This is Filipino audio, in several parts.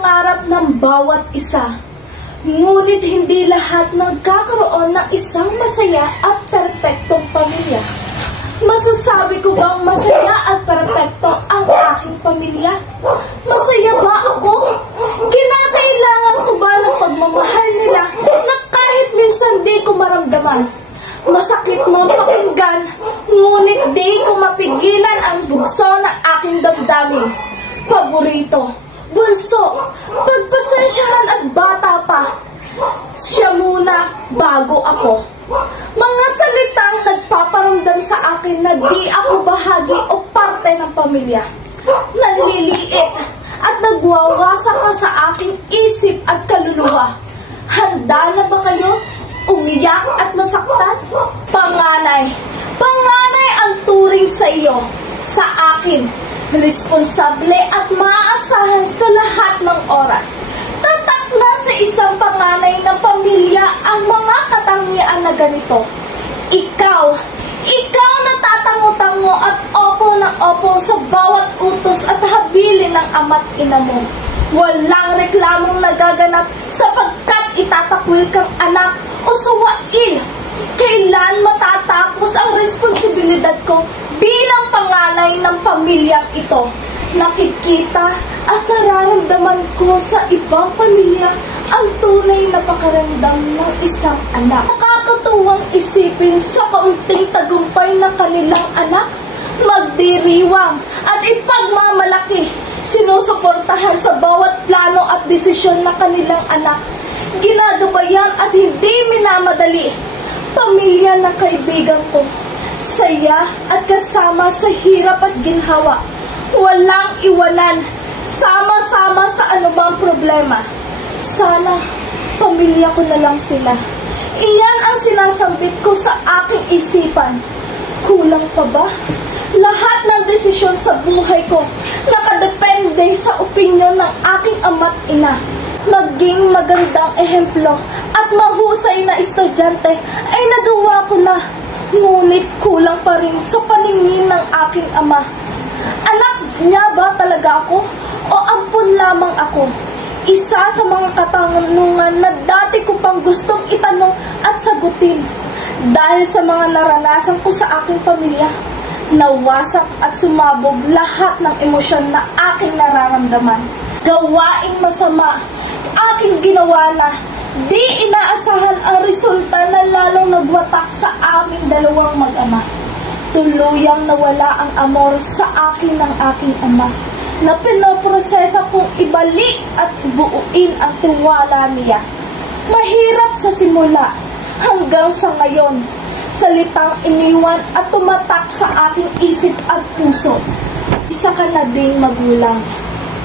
pangarap ng bawat isa. Ngunit hindi lahat nagkakaroon ng isang masaya at perpektong pamilya. Masasabi ko bang masaya at perpekto ang aking pamilya? Masaya ba ako? Kinakailangan ko ba ng pagmamahal nila na kahit minsan di ko maramdaman? Masakit mo pakinggan, ngunit di ko mapigilan ang bugso ng aking damdamin. Paborito, bunso, pagpasensyahan at bata pa. Siya muna bago ako. Mga salitang nagpaparamdam sa akin na di ako bahagi o parte ng pamilya. Nanliliit at nagwawasa ka sa aking isip at kaluluwa. Handa na ba kayo umiyak at masaktan? Panganay, panganay ang turing sa iyo, sa akin. Responsable at maaasahan sa lahat ng oras. Tatak na sa isang panganay ng pamilya ang mga katangian na ganito. Ikaw na tatango-tango at opo ng opo sa bawat utos at habilin ng ama't ina mo. Walang reklamong nagaganap sapagkat itatakwil kang anak o sawain. Kailan matatapos ang responsibilidad ko bilang panganay ng pamilyang ito? Nakikita at nararamdaman ko sa ibang pamilya ang tunay na pakaramdam ng isang anak. Nakakatuwang isipin sa kaunting tagumpay ng kanilang anak, magdiriwang at ipagmamalaki, sinusuportahan sa bawat plano at desisyon ng kanilang anak, ginagabayan at hindi minamadali. Pamilya ng kaibigan ko, saya at kasama sa hirap at ginhawa. Walang iwanan, sama-sama sa anumang problema. Sana pamilya ko na lang sila. Iyan ang sinasambit ko sa aking isipan. Kulang pa ba? Lahat ng desisyon sa buhay ko nakadepende sa opinyon ng aking ama't ina. Maging magandang ehemplo at mahusay na estudyante ay nagawa ko na. Ngunit kulang pa rin sa paningin ng aking ama. Anak niya ba talaga ako? O ampun lamang ako? Isa sa mga katanungan na dati ko pang gustong itanong at sagutin. Dahil sa mga naranasan ko sa aking pamilya, nawasak at sumabog lahat ng emosyon na aking nararamdaman. Gawaing masama, aking ginawa na. Di inaasahan ang resulta na lalong nagwatak sa aming dalawang mag-ama. Tuluyang nawala ang amor sa akin ng aking ama, na pinoprosesa kong ibalik at buuin ang tiwala niya. Mahirap sa simula, hanggang sa ngayon, salitang iniwan at tumatak sa aking isip at puso. Isa ka na ding magulang,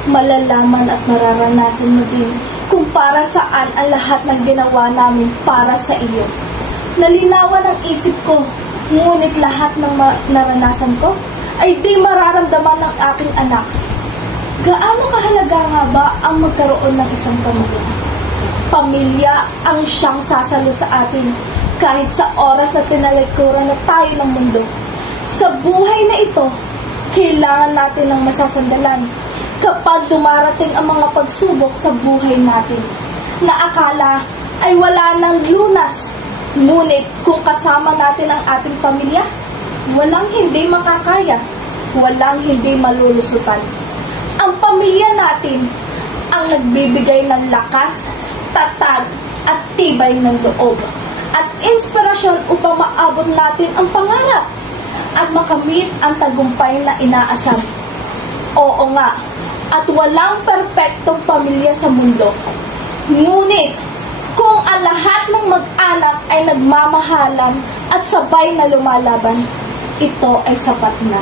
malalaman at mararanasan mo din kung para saan ang lahat ng ginawa namin para sa iyo. Nalinawan ang isip ko, ngunit lahat ng naranasan ko ay di mararamdaman ng aking anak. Gaano kahalaga nga ba ang magkaroon ng isang pamilya? Pamilya ang siyang sasalo sa atin kahit sa oras na tinalikuran na tayo ng mundo. Sa buhay na ito, kailangan natin ng masasandalan kapag dumarating ang mga pagsubok sa buhay natin na akala ay wala ng lunas. Ngunit kung kasama natin ang ating pamilya, walang hindi makakaya, walang hindi malulusutan. Ang pamilya natin ang nagbibigay ng lakas, tatag at tibay ng loob at inspirasyon upang maabot natin ang pangarap at makamit ang tagumpay na inaasam. Oo nga, at walang perpektong pamilya sa mundo. Ngunit, kung ang lahat ng mag-anak ay nagmamahalan at sabay na lumalaban, ito ay sapat na.